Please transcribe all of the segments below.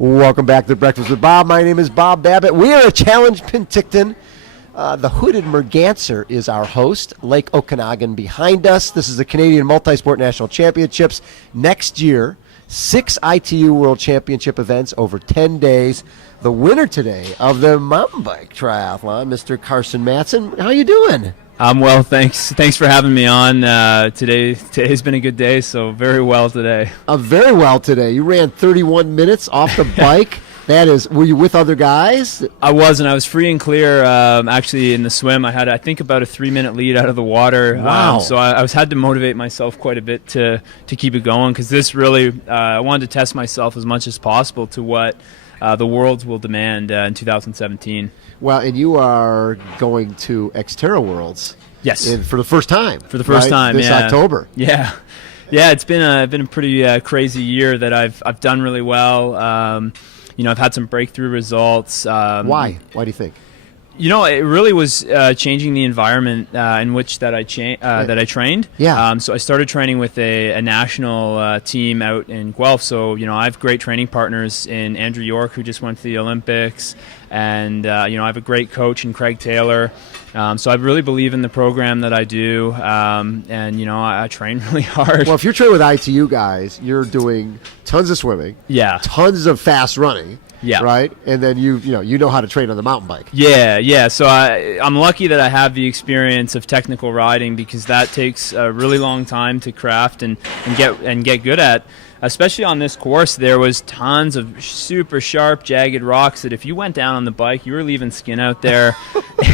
Welcome back to Breakfast with Bob. My name is Bob Babbitt. We are at Challenge Penticton. The hooded Merganser is our host. Lake Okanagan behind us. This is the Canadian Multisport National Championships. Next year, 6 ITU World Championship events over 10 days. The winner today of the mountain bike triathlon, Mr. Karsten Madsen. How you doing? I'm well, thanks. Thanks for having me on. Today's been a good day, so very well today. Very well today. You ran 31 minutes off the bike. That is, were you with other guys? I wasn't. I was free and clear. Actually, in the swim, I had, I think, about a 3-minute lead out of the water. Wow. So I had to motivate myself quite a bit to keep it going, because this really, I wanted to test myself as much as possible to what the Worlds will demand in 2017. Well, and you are going to Xterra Worlds. Yes. For the first time. For the first time, this October. Yeah. Yeah, it's been a pretty crazy year that I've done really well. I've had some breakthrough results. Why? Why do you think? It really was changing the environment in which that I trained. Yeah. So I started training with a national team out in Guelph. So I have great training partners in Andrew York, who just went to the Olympics, and I have a great coach in Craig Taylor. So I really believe in the program that I do, and I train really hard. Well, if you're training with ITU guys, you're doing tons of swimming, tons of fast running. Yeah. Right? And then you know how to train on the mountain bike. Yeah. So I'm lucky that I have the experience of technical riding, because that takes a really long time to craft and get good at. Especially on this course, there was tons of super sharp, jagged rocks that if you went down on the bike, you were leaving skin out there,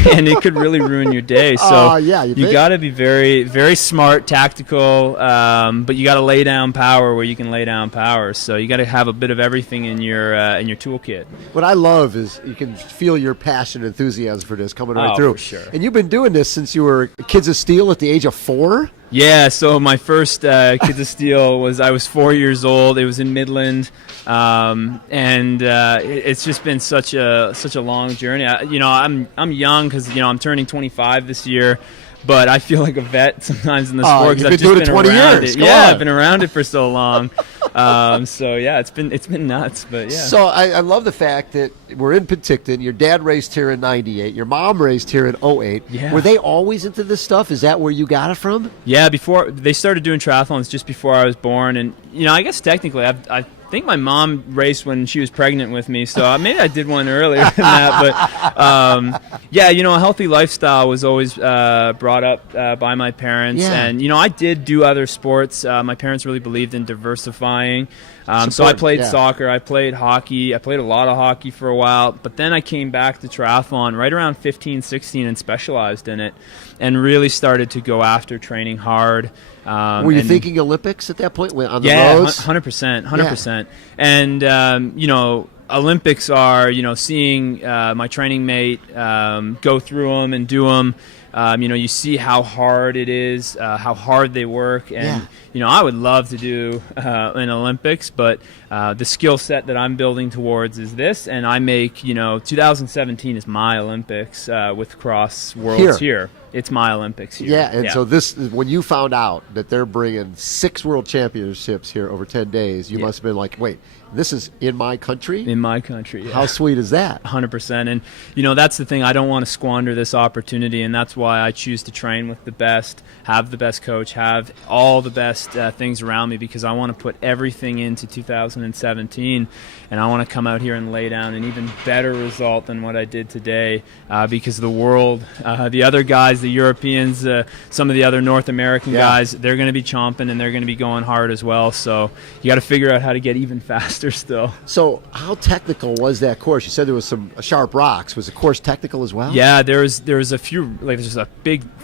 and it could really ruin your day. So you got to be very, very smart, tactical, but you got to lay down power where you can lay down power. So you got to have a bit of everything in your toolkit. What I love is you can feel your passion and enthusiasm for this coming right through. For sure. And you've been doing this since you were Kids of Steel at the age of 4? Yeah, so my first Kids of Steel I was 4 years old. It was in Midland, and it's just been such a long journey. I'm young because I'm turning 25 this year, but I feel like a vet sometimes in the sport because I've just been 20 around years. it. Yeah, I've been around it for so long. So yeah, it's been nuts, but yeah. So I love the fact that we're in Penticton. Your dad raced here in '98. Your mom raced here in '08. Yeah. Were they always into this stuff? Is that where you got it from? Yeah, before they started dodoing triathlons just before I was born, and I guess technically I think my mom raced when she was pregnant with me, so maybe I did one earlier than that. But a healthy lifestyle was always brought up by my parents, and I did do other sports. My parents really believed in diversifying. So I played soccer, I played hockey, I played a lot of hockey for a while, but then I came back to triathlon right around 15, 16 and specialized in it, and really started to go after training hard. Were you thinking Olympics at that point on the roads? 100%. And, Olympics are, seeing my training mate go through them and do them. You see how hard it is, how hard they work, and I would love to do an Olympics, but the skill set that I'm building towards is this, and I make 2017 is my Olympics with Cross Worlds here. It's my Olympics here. Yeah, and so this when you found out that they're bringing 6 world championships here over 10 days, you must have been like, wait, this is in my country? In my country, yeah. How sweet is that? 100%. And, that's the thing. I don't want to squander this opportunity, and that's why I choose to train with the best, have the best coach, have all the best things around me, because I want to put everything into 2017, and I want to come out here and lay down an even better result than what I did today, because the world, the other guys, the Europeans, some of the other North American guys, they're going to be chomping, and they're going to be going hard as well. So you got to figure out how to get even faster still. So how technical was that course? You said there was some sharp rocks. Was the course technical as well? Yeah, there was a few, there's a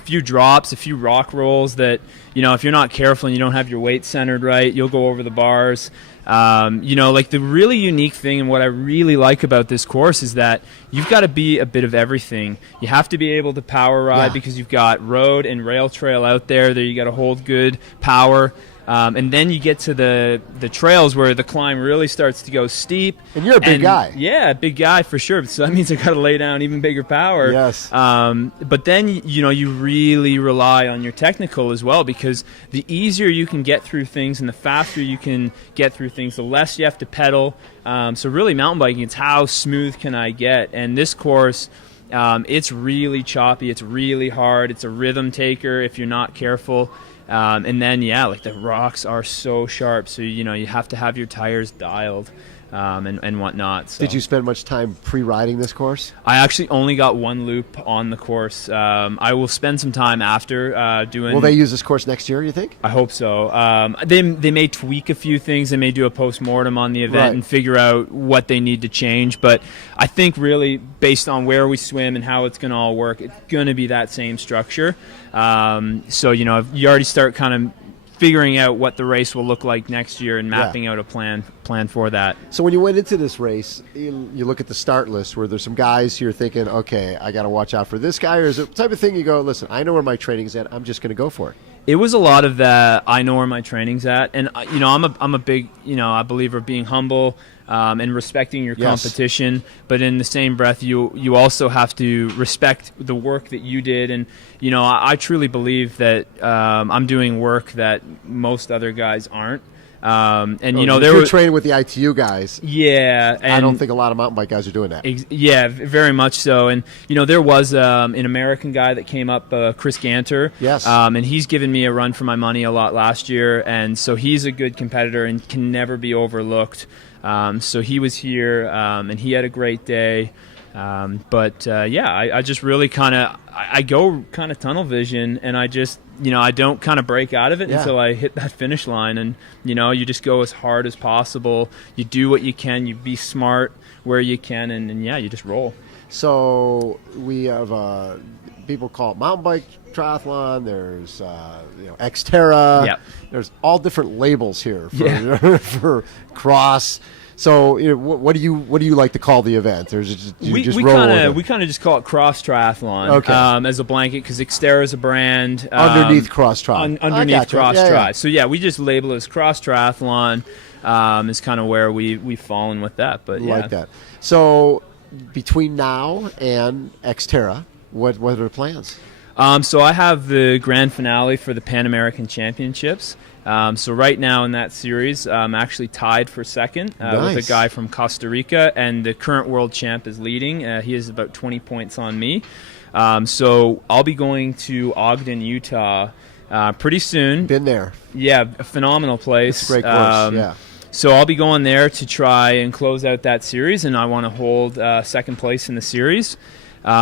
few drops, a few rock rolls that, if you're not careful and you don't have your weight centered right, you'll go over the bars. The really unique thing and what I really like about this course is that you've got to be a bit of everything. You have to be able to power ride because you've got road and rail trail out there that you got to hold good power. And then you get to the trails where the climb really starts to go steep. And you're a big guy. Yeah, big guy for sure. So that means I got to lay down even bigger power. Yes. But then, you really rely on your technical as well, because the easier you can get through things and the faster you can get through things, the less you have to pedal. So really mountain biking, it's how smooth can I get. And this course, it's really choppy. It's really hard. It's a rhythm taker if you're not careful. And then, like the rocks are so sharp, so you have to have your tires dialed and whatnot. So. Did you spend much time pre-riding this course? I actually only got one loop on the course. I will spend some time after doing. Will they use this course next year, you think? I hope so. They may tweak a few things. They may do a post-mortem on the event and figure out what they need to change. But I think really based on where we swim and how it's going to all work, it's going to be that same structure. So, you already start kind of figuring out what the race will look like next year and mapping out a plan for that. So when you went into this race, you look at the start list where there's some guys you're thinking, okay, I got to watch out for this guy, or is it the type of thing you go, listen, I know where my training's at, I'm just going to go for it? It was a lot of that. I know where my training's at, and I'm a big a believer of being humble and respecting your competition. But in the same breath, you also have to respect the work that you did, and I truly believe that I'm doing work that most other guys aren't. You're training with the ITU guys. Yeah, and I don't think a lot of mountain bike guys are doing that. Yeah, very much so. And there was an American guy that came up, Chris Ganter. Yes. And he's given me a run for my money a lot last year, and so he's a good competitor and can never be overlooked. So he was here, and he had a great day. I just really I go kind of tunnel vision, and I just I don't kind of break out of it until I hit that finish line, and you just go as hard as possible. You do what you can, you be smart where you can, and you just roll. So we have people call it mountain bike triathlon. There's Xterra. Yep. There's all different labels here for cross. So what do you like to call the event? We kind of just call it Cross Triathlon as a blanket, because Xterra is a brand underneath Cross Tri. Underneath Cross Tri. So we just label it as Cross Triathlon. Is kind of where we've fallen with that. But like that. So between now and Xterra, what are the plans? So I have the grand finale for the Pan American Championships. So right now in that series, I'm actually tied for second with a guy from Costa Rica, and the current world champ is leading. He has about 20 points on me. So I'll be going to Ogden, Utah pretty soon. Been there. Yeah, a phenomenal place. It's a great course, So I'll be going there to try and close out that series, and I want to hold second place in the series.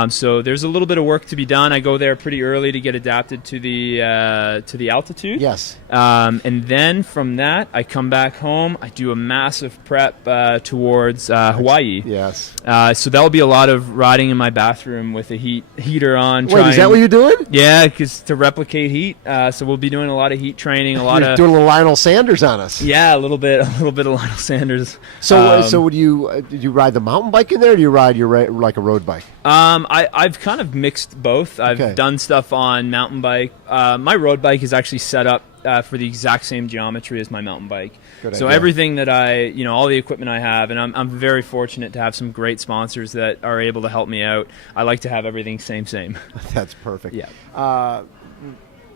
So there's a little bit of work to be done. I go there pretty early to get adapted to the altitude. Yes. And then from that, I come back home. I do a massive prep towards Hawaii. Yes. So that'll be a lot of riding in my bathroom with a heater on. Wait, is that what you're doing? Yeah, because to replicate heat. So we'll be doing a lot of heat training. You're doing a little Lionel Sanders on us. Yeah, a little bit of Lionel Sanders. So would you ride the mountain bike in there, or do you ride like a road bike? I've kind of mixed both. I've done stuff on mountain bike. My road bike is actually set up for the exact same geometry as my mountain bike. Good so idea. Everything that all the equipment I have, and I'm very fortunate to have some great sponsors that are able to help me out. I like to have everything same. That's perfect. Yeah.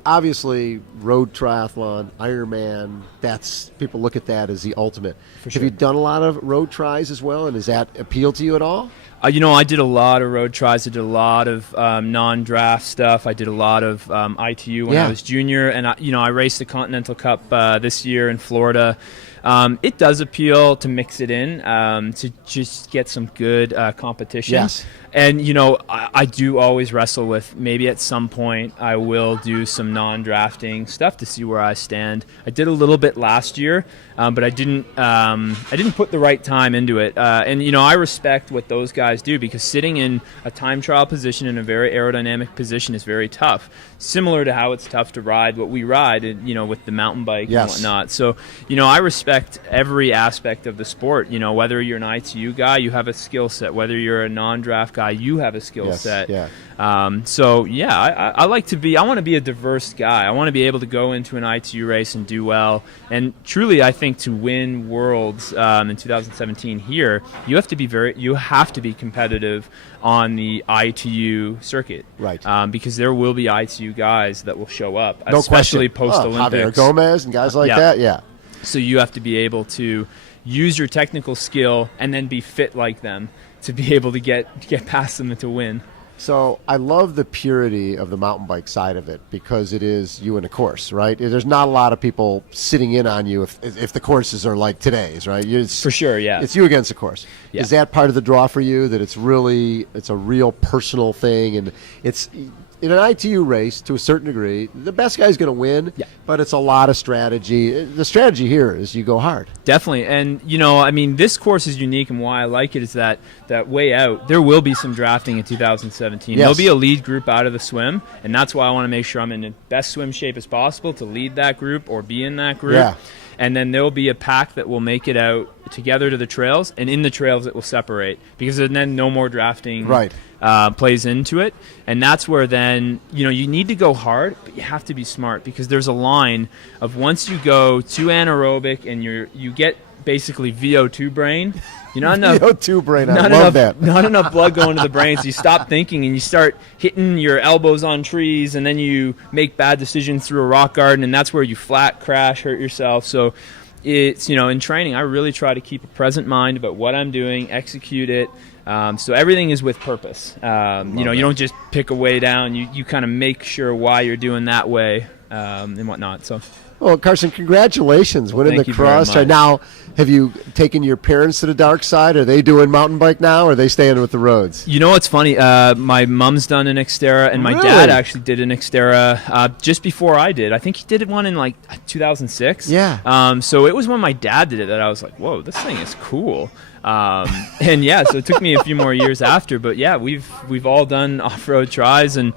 Obviously, road triathlon, Ironman, people look at that as the ultimate. Have you done a lot of road tries as well, and does that appeal to you at all? I did a lot of road tries. I did a lot of non-draft stuff. I did a lot of ITU when I was junior, and I raced the Continental Cup this year in Florida. It does appeal to mix it in to just get some good competition. Yes. And, I do always wrestle with maybe at some point I will do some non-drafting stuff to see where I stand. I did a little bit last year, but I didn't put the right time into it. And I respect what those guys do, because sitting in a time trial position in a very aerodynamic position is very tough. Similar to how it's tough to ride what we ride, with the mountain bike and whatnot. So, I respect respect every aspect of the sport. You know, whether you're an ITU guy, you have a skill set. Whether you're a non-draft guy, you have a skill set. Yeah. So yeah, I like to be. I want to be a diverse guy. I want to be able to go into an ITU race and do well. And truly, I think to win worlds in 2017 here, you have to be competitive on the ITU circuit, right? Because there will be ITU guys that will show up, No especially question. post-Olympics. Javier Gomez and guys like that, yeah. So you have to be able to use your technical skill and then be fit like them to be able to get past them and to win. So I love the purity of the mountain bike side of it because it is you in a course, right? There's not a lot of people sitting in on you if the courses are like today's, right? For sure, yeah. It's you against the course. Yeah. Is that part of the draw for you, that it's a real personal thing, and it's in an ITU race, to a certain degree, the best guy's going to win, but it's a lot of strategy. The strategy here is you go hard. Definitely. And, you know, I mean, this course is unique, and why I like it is that way out, there will be some drafting in 2017. Yes. There'll be a lead group out of the swim, and that's why I want to make sure I'm in the best swim shape as possible to lead that group or be in that group. Yeah. And then there will be a pack that will make it out together to the trails, and in the trails it will separate, because then no more drafting plays into it. And that's where then, you know, you need to go hard, but you have to be smart, because there's a line of once you go too anaerobic and you get basically VO2 brain. Not enough VO2 brain. I love that. Not enough blood going to the brain, so you stop thinking and you start hitting your elbows on trees, and then you make bad decisions through a rock garden, and that's where you flat crash, hurt yourself. So it's, you know, in training, I really try to keep a present mind about what I'm doing, execute it. So everything is with purpose. You know, you don't just pick a way down. You kind of make sure why you're doing that way and whatnot. So. Well, Karsten, congratulations winning the Cross. Now, have you taken your parents to the dark side? Are they doing mountain bike now, or are they staying with the roads? You know what's funny? My mom's done an Xterra, and my dad actually did an Xterra just before I did. I think he did one in like 2006. Yeah. So it was when my dad did it that I was like, whoa, this thing is cool. And yeah, so it took me a few more years after, but yeah, we've all done off-road tries, and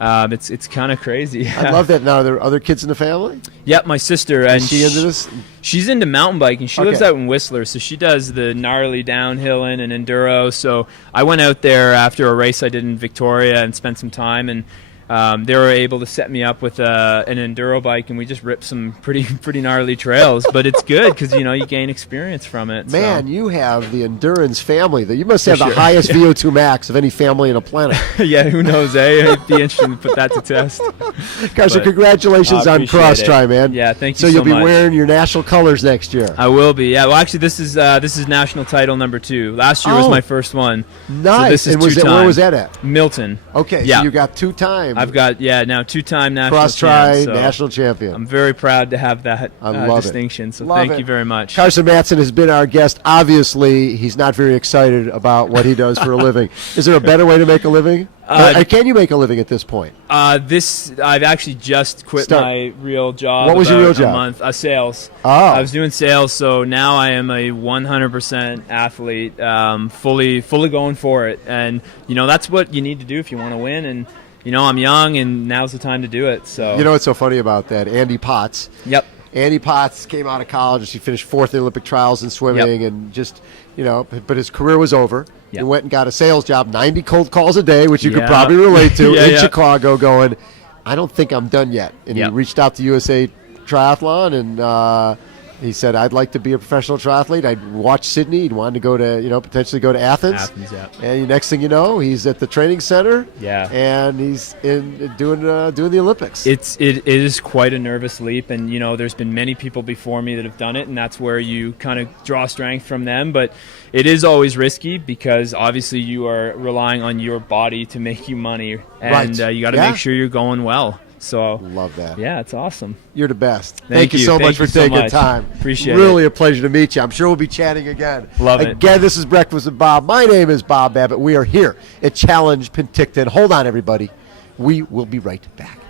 it's kind of crazy. I love that. Now, are there other kids in the family? Yep, my sister. And is she into this? She's into mountain biking. She lives out in Whistler, so she does the gnarly downhilling and enduro. So I went out there after a race I did in Victoria and spent some time, and they were able to set me up with an enduro bike, and we just ripped some pretty gnarly trails. But it's good because, you know, you gain experience from it. Man, you have the endurance family. You must have the highest VO2 max of any family on the planet. Yeah, who knows, eh? It'd be interesting to put that to test. Karsten, congratulations on Cross Tri, man. Yeah, thank you so much. So you'll be wearing your national colors next year. I will be. Yeah, well, actually, this is national title number 2. Last year was my first one. Nice. So this is where was that at? Milton. Okay, so you got 2 times. I've got, now 2-time national Cross Tri so national champion. I'm very proud to have that distinction. So thank you very much. Karsten Madsen has been our guest. Obviously, he's not very excited about what he does for a living. Is there a better way to make a living? Can you make a living at this point? I've actually just quit my real job. What was your real job? A month. Sales. Oh. I was doing sales, so now I am a 100% athlete, fully going for it. And, you know, that's what you need to do if you want to win. And, you know, I'm young, and now's the time to do it. So you know what's so funny about that? Andy Potts. Yep. Andy Potts came out of college. He finished 4th in Olympic trials in swimming, and just, you know, but his career was over. He went and got a sales job, 90 cold calls a day, which you could probably relate to, in Chicago, going, I don't think I'm done yet. And he reached out to USA Triathlon, and he said, I'd like to be a professional triathlete. I'd watch Sydney. He wanted to go to, you know, potentially go to Athens. And next thing you know, he's at the training center. Yeah. And he's doing the Olympics. It is quite a nervous leap, and, you know, there's been many people before me that have done it, and that's where you kind of draw strength from them. But it is always risky, because obviously you are relying on your body to make you money, and you got to make sure you're going well. So love that. Yeah, it's awesome. You're the best. Thank you so much for taking time. Appreciate it. Really a pleasure to meet you. I'm sure we'll be chatting again. Love it. Again, this is Breakfast with Bob. My name is Bob Babbitt. We are here at Challenge Penticton. Hold on, everybody. We will be right back.